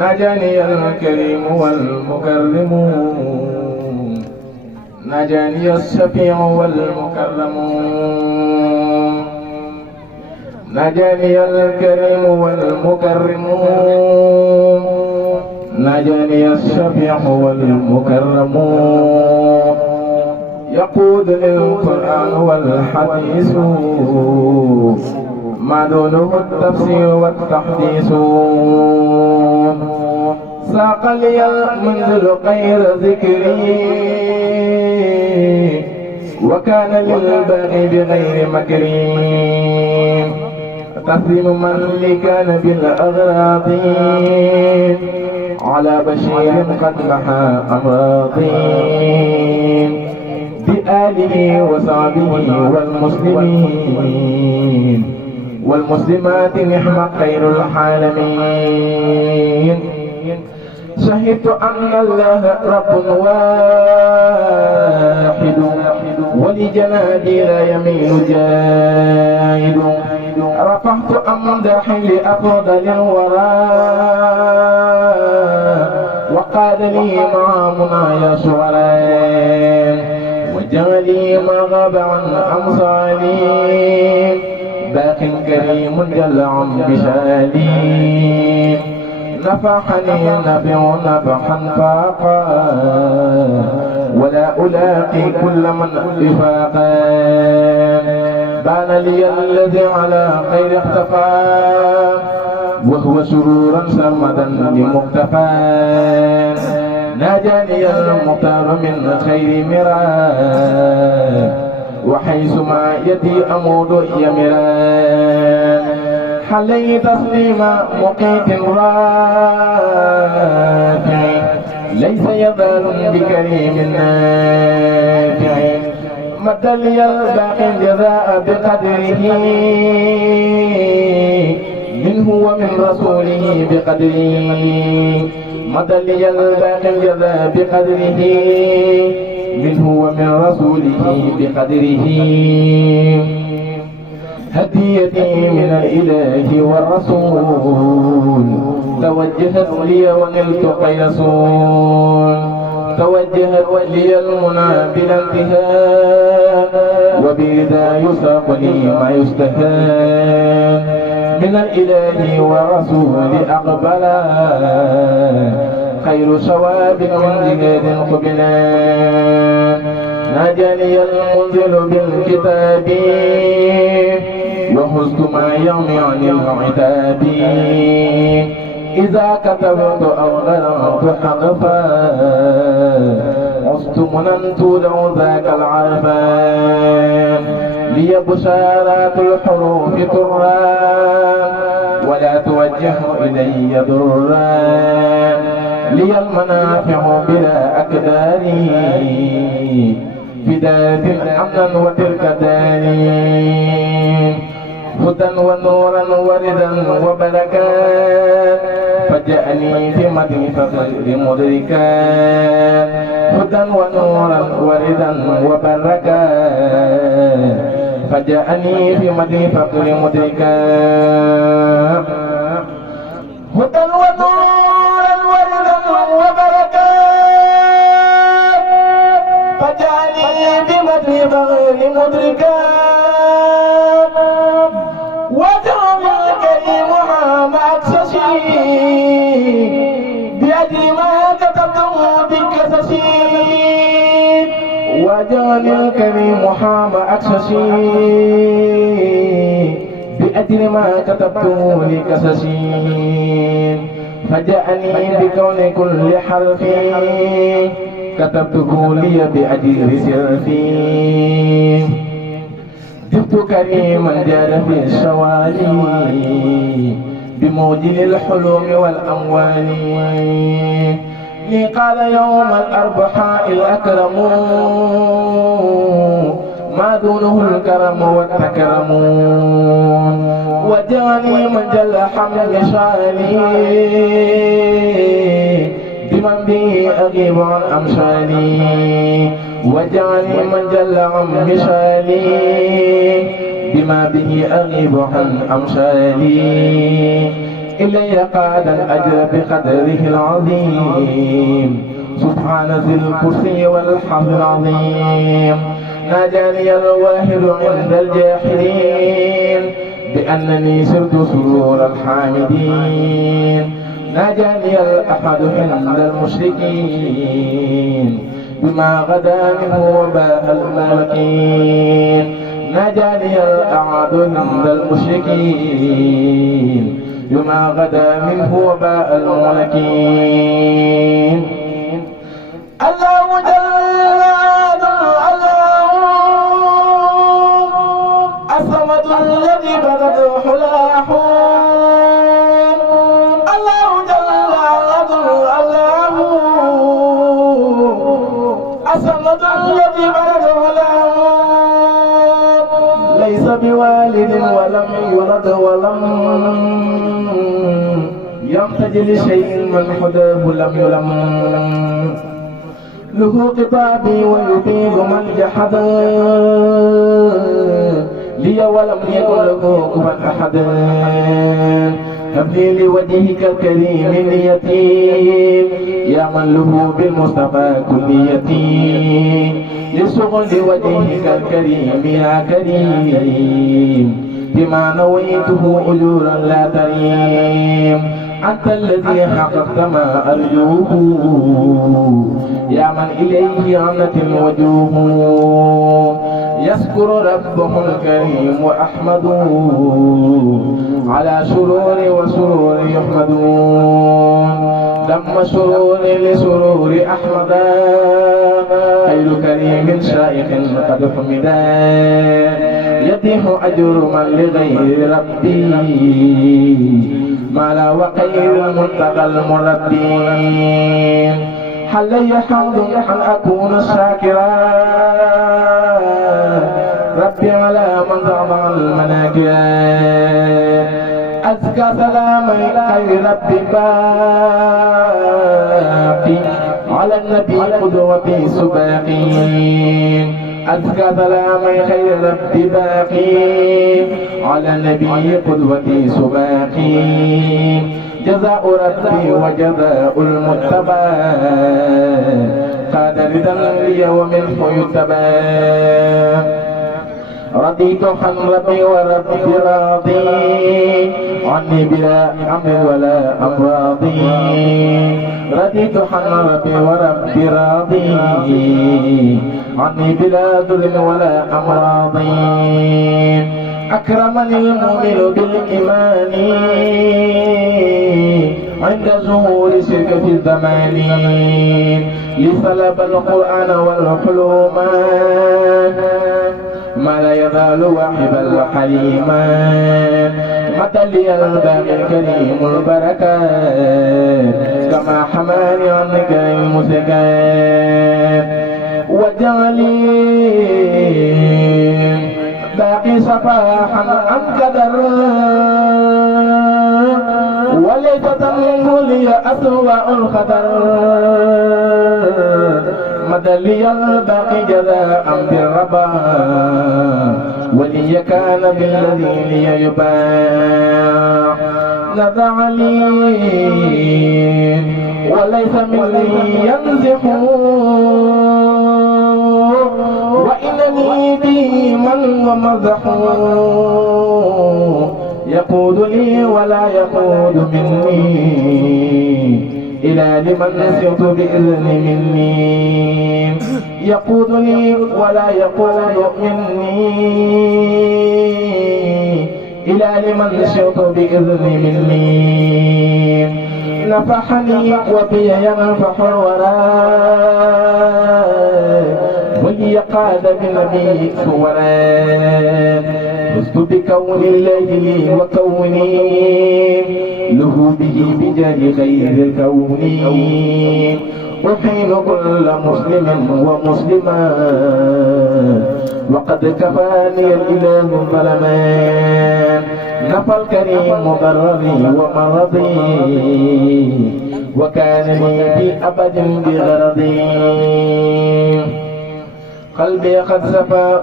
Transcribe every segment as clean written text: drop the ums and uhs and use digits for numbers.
نجاني الكريم والمكرم نجاني الشفيع والمكرم نجاني الكريم والمكرم نجاني الشفيع والمكرم يقود للقرآن والحديث ما دونه التفسير والتحديث ساق لي المنزل غير ذكري وكان للباغي بغير مكري تسليم من لي كان بالأغراض على بشير قد محى أمراضي بآله وصحبه والمسلمين والمسلمات نحم خير العالمين شهدت أن الله رب واحد ولجنابي لا يميل جاهد رفعت أمدح لأفضل الورى وقال لي مع منايا شعراء وجعلي ما غاب عن أمصالي باق كريم جل عن بشالي نفحني النبي نفحا فاقا ولا ألاقي كل من وفاقا بان لي الذي على خير اختفى وهو سرورا سرمدا لمختفى ناجاني المختار من خير مراد وحيثما يدي أمود يمران حلي تسليم مقيت رافع ليس يزال بكريم نافع مد لي الباقي الجزاء بقدره منه ومن رسوله بقدره مد لي الباقي الجزاء بقدره منه ومن رسوله بقدره هديتي من الإله والرسول توجهت لي ونلت قيسون توجهت لي المنى بلا انتهاء وبذا يساق لي ما يستهان من الإله والرسول أقبلا خير ثواب من جهاد قبلا ناجاني المنزل بالكتاب وحزت ما يوم عن العتاب إذا كتبت أو غرمت حقفا عزت مننت له ذاك العرفان لي بشارات الحروف ترى ولا توجه إلي ضرا لي المنافع بلا أكدار بداد أمنا وتلك داري هدى ونورا وردا وبركات فجاءني في مدي فخير مدركات هدى ونورا وردا وبركات فجاءني في مدي فخير مدركات هدى ونورا وردا وبركات فجاءني في مدي فخير مدركات وجعل الكريم حام أكسسي بأجل ما كتبته بكسسي وجعل الكريم حام أكسسي بأجل ما كتبته لكسسي فجاءني بكون كل حرف كتبته لي بأجل سرفي جبت كريما جاد في الشوالي بموجل الحلوم والأموال لي قال يوم الأربحاء الأكرم ما دونه الكرم والتكرم وجاني من جل حمل شالي بمن به أغيب عن أمثالي وجعلني من جل عن مثالي بما به أغيب عن أمثالي إلي قاد الأجر بقدره العظيم سبحان ذي الكرسي والحظ العظيم ناجاني الواحد عند الجاحدين بأنني سرت سرور الحامدين ناجاني الأحد عند المشركين بما غدا منه وباء الملكين ناجاني الأعد عند المشركين بما غدا منه وباء الملكين الله جل الصمد الذي بدت حلاه الله جل الله الصمد الذي بدت حلاه ليس بوالد ولم يولد ولم يحتج لشيء من حداه لم يلم له خطابي ويفيد من جحد لي ولم يكن له كفوا أحد هب لي لوجهك الكريم اليتيم يا من له بالمصطفى كليتي لشغل وجهك الكريم يا كريم بما نويته أجورا لا تريم أنت الذي حققت ما أرجوه يا من إليه عنت الوجوه يذكر ربه الكريم وأحمده على شرور وسرور يحمدون دم سرور لسرور أحمد خير كريم شائخ قد حمدا يتيح أجر من لغير ربي ما لا وخير المنتقى المردين حلي حمد أن أكون شاكرا ربي على من ضمع المناكرا أزكى سلامي خير ربي باقي على النبي قدوتي سباقين أزكى سلامي خير ربي باقي على النبي قدوتي سباقين جزاء ربي وجزاء المتبع قاد رضا لي ومنه يتبع رضيت عن ربي وربي راضي عني بلا أمر ولا أمراضي رضيت عن ربي وربي راضي عني بلا ذل ولا أمراضي أكرمني المؤمن بالإيمان عند ظهور شرك في الزمان لسلب القرآن والحلوم ما لا يزال واحبا حليما متى لي الباقي الكريم البركات كما حماني عنك المسكات وجعلي باقي صفاحا عن قدر وليس تنه لي أسوأ الخطر مدى لي الباقي جزاء بالربا ولي كان بالذي لي يباع نزع لي وليس مني ينزح وإنني به من ومزح يقود لي ولا يقود مني إلى لمن سرت بإذن مني يقود لي ولا يقود مني إلى لمن سرت بإذن مني نفحني وبي ينفح الوراء ولي قاد بنبي سوران فزت بكون الله لي وكوني له به بجاه خير الكون أحين كل مسلم ومسلمة وقد كفاني الإله ظلمان نفى الكريم ضرري ومرضي وكان لي في أبد بغرضي قلبي قد سفى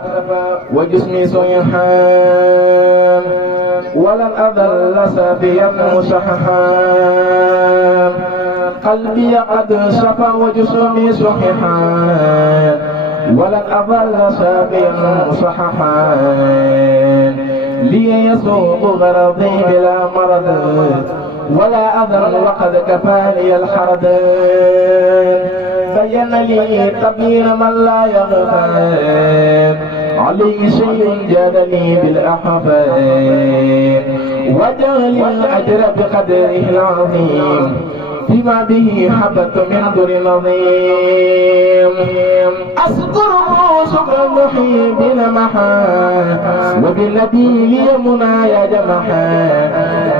وجسمي صيحان ولن أظل سافيا مصححا قلبي قد سفى وجسمي صححان ولن أظل سافيا مصححا لي يسوق غرضي بلا مرض ولا أذن وقد كفاني الحرد بين لي تبيين من لا يغفل عليه شيء جادني بالأحفاد وجعل الأجر بقدره العظيم فيما به حبت من دون نظيم أذكره شكر المحيي بلمحا وبالذي لي منايا جمحا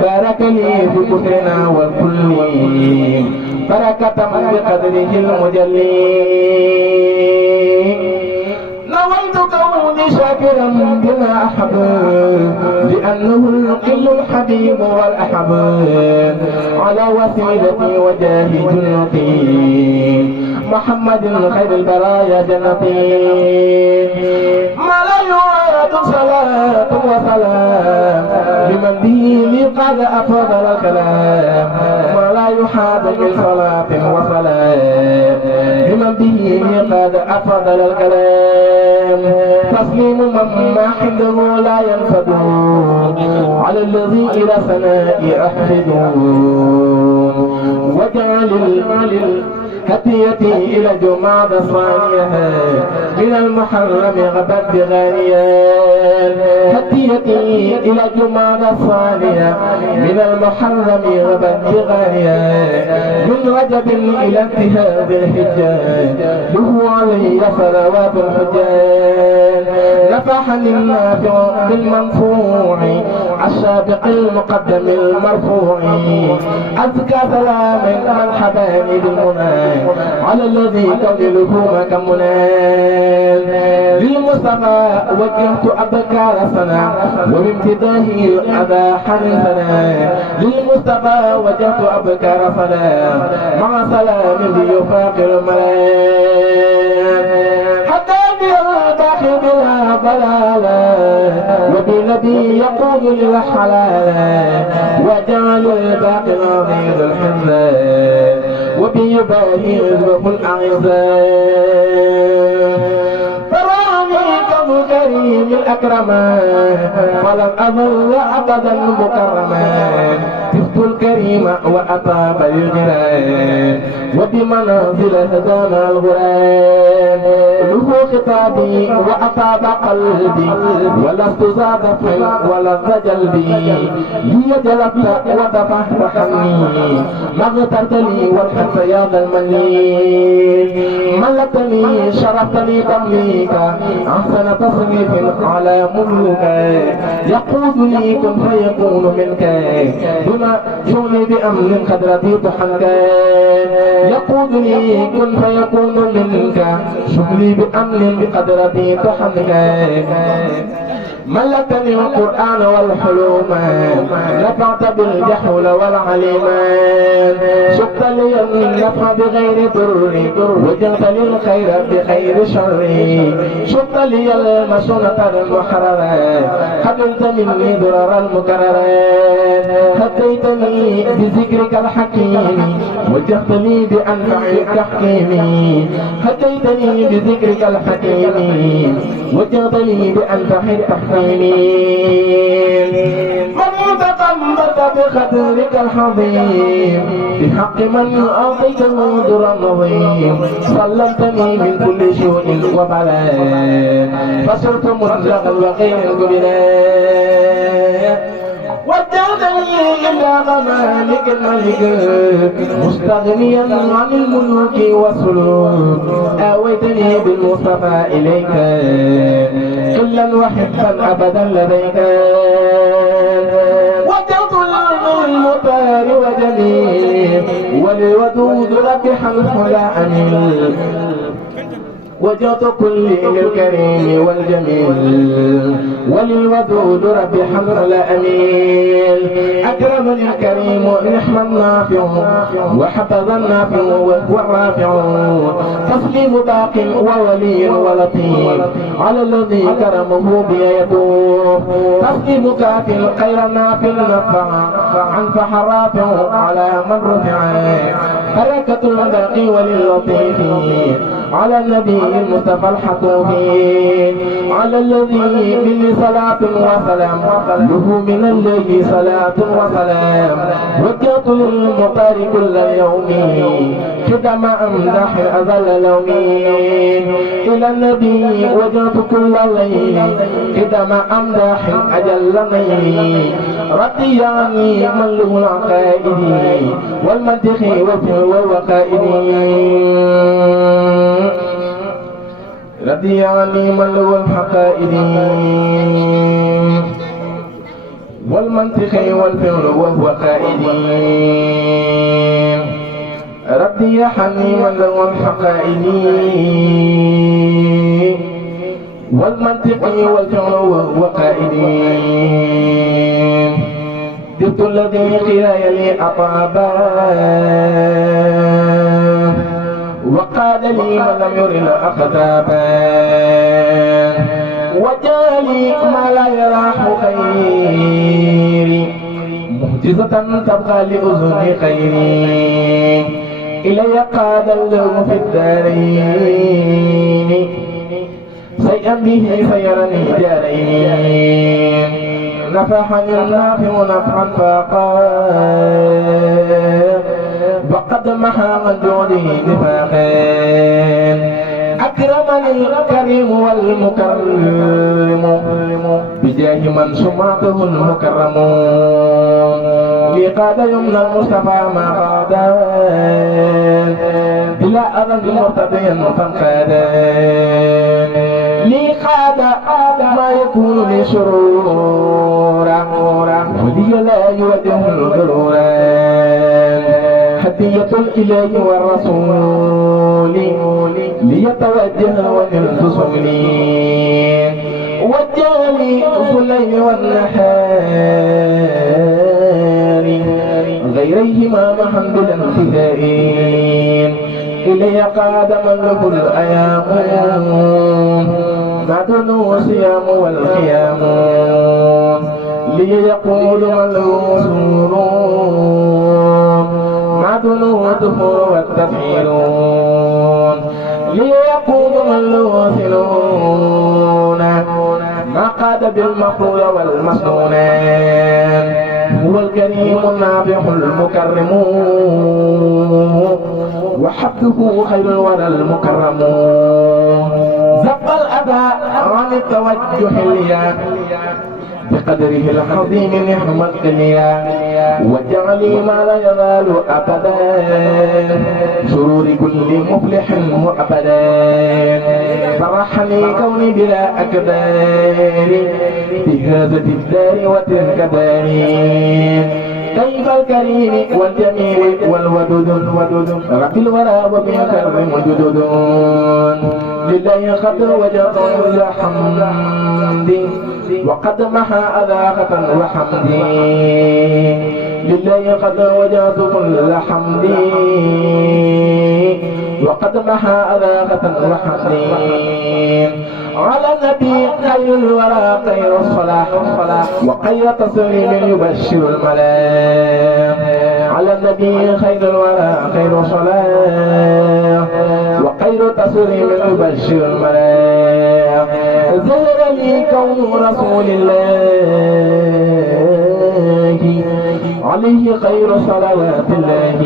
بارك لي في كفرنا والكل بركة بقدره المجلي نويت كوني شاكرا بما أحب لأنه القل الحبيب والأحب على وسيلتي وجاه جنتي محمد خير البرايا جنتي ما لا يعاد صلاة وسلام لمن به لي قد أفضل الكلام ما لا يحاد من صلاة وسلام لمن به لي قد أفضل الكلام تسليم من ما حده لا ينفد على الذي إلى ثناء أحمد وجعل هديتي إلى جماد الصانية من المحرم غبت بغانيا هديتي إلى جماد الصانية من المحرم غبت بغانيا من رجب إلى انتهاء الحجاج له علي صلوات الحجاج نفحني النافع بالمنفوع السابق المقدم المرفوع أزكى سلام من حباني بالمنى على الذي كون كم منال للمصطفى وجهت أبكار سنة وبامتداه أبا حنفنا للمصطفى وجهت أبكار سنة مع سلام ليفاقر الملال حتى بالباقي بلا ضلالة وبنبي يقول للحلال وجعل الباقي نظير الحزان وبيباهي غزوه الأعزاء فراني كم كريم الأكرما فلم أظل أبدا مكرما تفت الكريم وأطاب الجنان وبمنازل هدانا الغرام له خطابي وأطاب قلبي ولست زاد فن ولا جلبي لي جلبت ودفعت حني ما اغترت لي والحب يا ذا المني ملكتني شرفتني تمليك أحسن تصنيف على ملوك يقود لي كن فيكون منك بما شغلي بأمر قد رضيت حنك يقود لي كن فيكون منك شغلي بأمر قد رضيت حنك ملكني القرآن والحلوم نفعت بالجحول والعليمان شقت لي النفع بغير ضر وجهت لي الخير بخير شر شقت لي المسنة المحررة قبلت مني ضرر المكررات هديتني بذكرك الحكيم وجهت لي بأنفع التحكيم هديتني بذكرك الحكيم وجهت لي بأنفع التحكيم من تقمت بقدرك الحظيم بحق من أعطيته درا عظيم سلمتني من كل سوء وبلاء فصرت مطلقا وغير البلاء وجعلني إلى ممالك الملك مستغنيا عن الملوك والسلوك آويتني بالمصطفى إليك كلا وحبا أبدا لديك وجعت المطار وجميل والودود ربح الحلا أمين وجهت كل للكريم والجميل وللودود رب حمد الأميل أكرمني الكريم نحم النافع وحفظ النافع والرافع تسليم باق وولي ولطيف على الذي كرمه بيده تسليم كاف خير نافع نفع عن فحر رافع على من رفع بركة الباقي وللطيف على النبي المصطفى الحطوف على الذي به صلاة وسلام له من الليل صلاة وسلام وجهت للمختار كل يوم خدم أمدح أذل لومي إلى النبي وجهت كل ليل خدم أمدح أجل مي رضي عني من له العقائد والمنطق والوقائد رضي عني من له الحقائد والمنطق والفعل وهو قائد رضي عني من له الحقائد والمنطق والفعل وهو قائد جبت الذي قيل لي أطابا وقال لي من لم يرن أخذابا وجالي ما لا يراح خيري معجزة تبقى لأذن خيري إلي قاد اللوم في الدارين شيئا به سيرني دارين نفحني النافع نفحا فاقا وقد محى من جوده نفاقين أكرمني الكريم والمكرم بجاه من سمعته المكرم لي قاد يمنى المصطفى ما قاد بلا أذى مرتديا فانقادا لي قاد ما يكون لي سرورا ولي لا يوجه الغرورا هدية الإله والرسول ليتوجه وللفصول وجالي الظلين والنحار غيريهما محن بالانتهاء إلي قاد من له الأيام ما دونه الصيام والقيام لي يقول من له سرور معدنه الدخول والتفعيلون ليقوم من له سنون ما قاد بالمفعول والمسنون هو الكريم النافع المكرم وحبه خير الورى المكرم زق الأذى عن التوجه اليا بقدره العظيم نعم الدنيا وجعلي ما لا يزال أبدا سرور كل مفلح أبدا فرحني كوني بلا أكبار بهذا الدار وتلك داري كيف الكريم والجميل والودود رب الورى وبكرم جدود لله قد وجد الحمد وقد محى أذاقة وحمدي لله قد وجدت كل حمدي وقد محى أذاقة وحمدي على النبي خير الورى خير الصلاح وخير تسليم يبشر الملاك على النبي خير الورى خير صلاة وخير تسليم يبشر الملاك زهر لي كون رسول الله عليه خير صلوات الله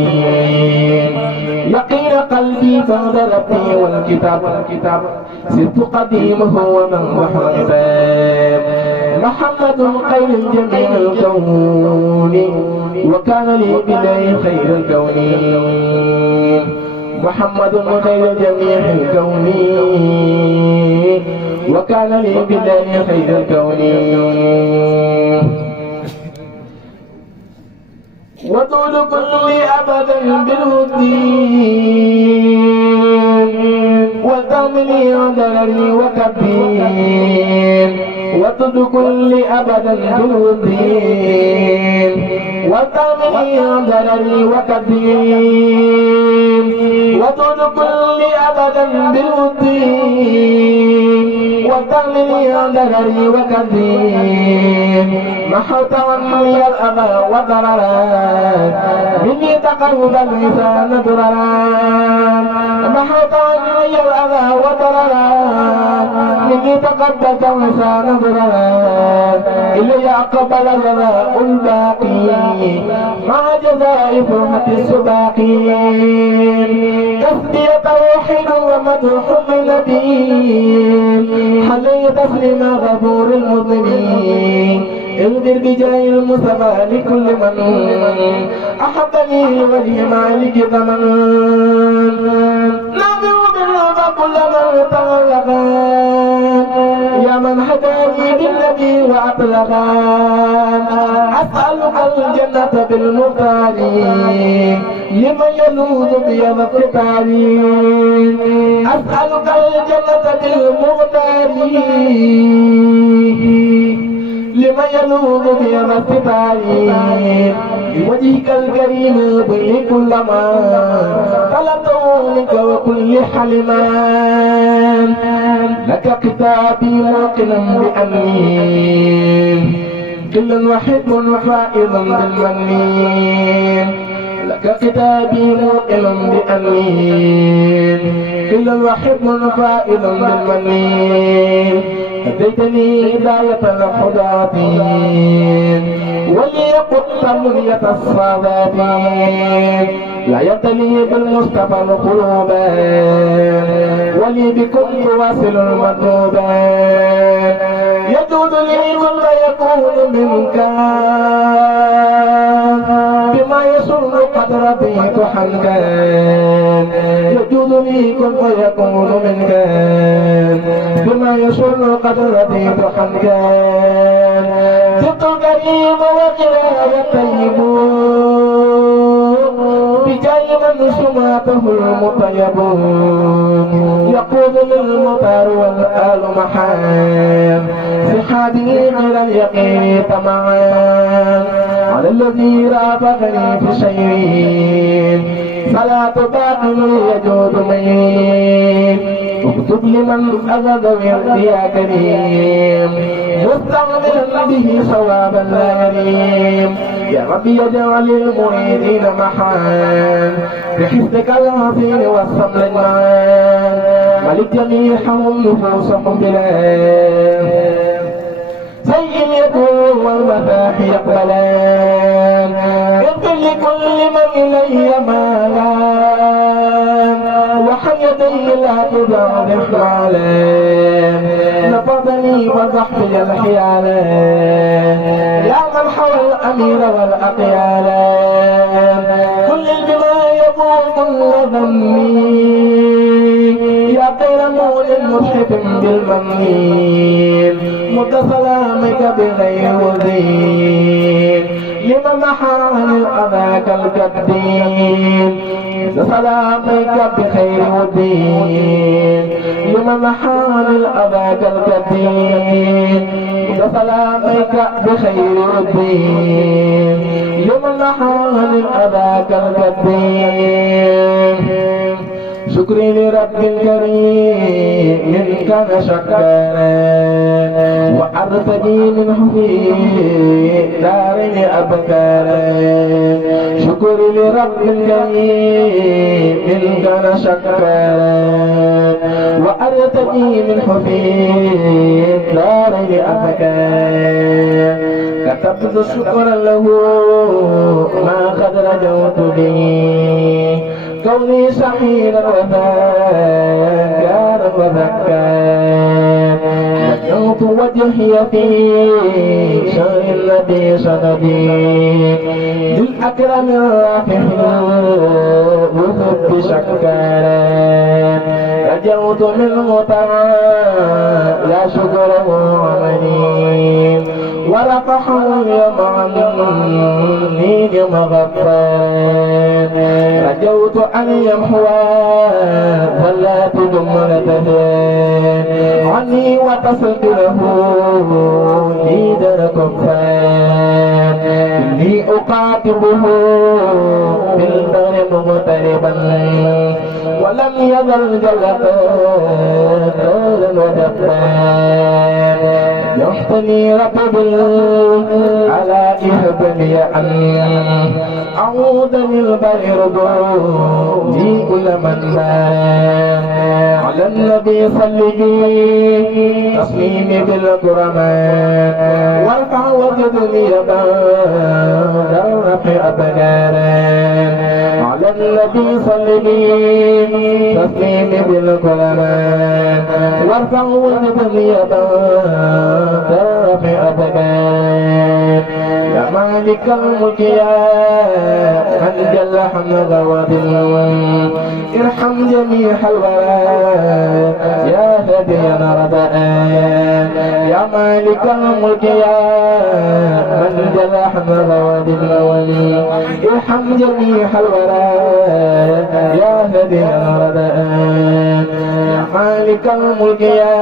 يقين قلبي بعد ربي والكتاب سرت قديمه ومن وحى الباب محمد خير جميع الكون وكان لي بالله خير الكون محمد خير جميع الكون وكان لي بالله خير الكون وطول كل أبدا بالهدي وتملي وقعني ضرري وكبين وطد كل أبدا بالودين وقعني ضرري وكبين وطد كل أبدا بالودين وقعني ضرري وكبين محوت عني الأذى وضررا مني تقرب اللسان ضررا محوت عني الأذى وضررا مني تقبلت اللسان ضررا إلي أقبل جزاء الباقي مع جزاء فرحة السباقين كسبي توحيد ومدح النبي حلي تسليم غفور المذنبين اغفر بجاه المصطفى لكل من أحبني وجه مالك زمن نبي بالرضا كل من تغلقا يا من هداني بالنبي وأطلقا أسألك الجنة بالمختار لمن يلوذ بيد القتال أسألك الجنة بالمختار لمن يلوذ بيد القتال بوجهك الكريم بل كل ما طلبته منك وكل حلمان لك كتابي موقنا بأمين كل وحيد فائض بالمنين لك كتابي موقنا بأمين كل وحيد فائض بالمنين هديتني هداية الهداتين وليقط منية الصاداتين لا يبتلي بالمصطفى القلوبان ولي بكم تواصل المطلوبان يجود لي كل يكون منك بما يسر قد رضيت حمدان يجود لي كل يكون منك بما يسر قد رضيت حمدان جئت الكريم وقراء الطيب بجاي من سماته المطيب يقود للمطار والآل محام سحابي غير اليقين طمعان على الذي رافقني في شيرين صلاة باقي يجود مين اكتب لمن أخذ ويرضي يا كريم مستعملا به صوابا لا يريم يا ربي اجعل المريدين محان بحسنك العظيم والصبر المعان ملك جميعهم نفوسهم بلاد سيء يدور والمفاح يقبلان اغفر لكل من إلي مالان وحيدي لا تضاعف مالان نفضني وزحفي الحيالان يا من حول الأمير والأقيالان كل بما يضوء كل ذنبي يا خير مولى مشحف بالمنين مد سلامك بغير وزين لمن محى عن الأذى كالكدين مد سلامك بخير ودين لمن محى عن الأذى كالكدين مد سلامك بخير ودين لمن محى عن الأذى كالكدين شكري لرب كريم من كان شكرا وأرتدي منه في دارين أبكارا شكري لرب كريم من كان شكرا وأرتدي منه في دارين أبكارا كتبت شكرا له ما قد رجوت به كوني سحيرا وذكارا وذكارا وجهت وجهي في شر الذي سندي للأكرم الرافع وذب شكارا رجوت منه يا شكره عملي ورفعه يوم عني مغفرا رجوت يسوط أن يمحوى ذلات جملته عني وتصدره لي دركم فان إني أقاتبه بالبر مغتربا ولم يزل جلقا ودفان يحتني رطب على إهبني أن أعود للبرد لي كل من بان على النبي صلي تصميمي بالكرمان وارفع وجدني رفع أبنان على النبي صلي تصميمي بالكرمان وارفع وجدني رفع أبنان يا مالك الملك يا من جل حمد وذل ارحم جميع الورى يا هدينا رداء يا مالك الملك يا من جل حمد وذل ارحم جميع الورى يا هدينا رداء يا مالك الملك يا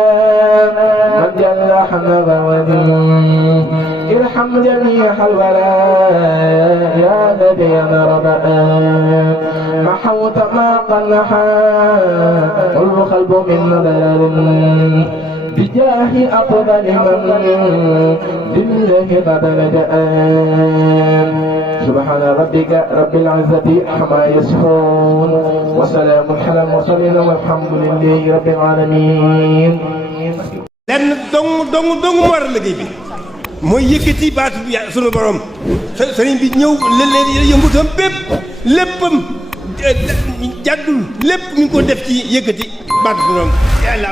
من جل حمد وذل ارحم جميع الورى يا هدينا رداء محوت ما قنحا القلب من ضلال بجاه أفضل من لله قد لجأ سبحان ربك رب العزة عما يصفون وسلام على المرسلين والحمد لله رب العالمين. lenn dong mu war a liggéey bi mooy yëkkati baatu bi sunu borom sëriñ bi ñëw leen yëngutam bépp léppam jàddul lépp mi ngi ko def ci yëkkati baatu sunu borom yàlla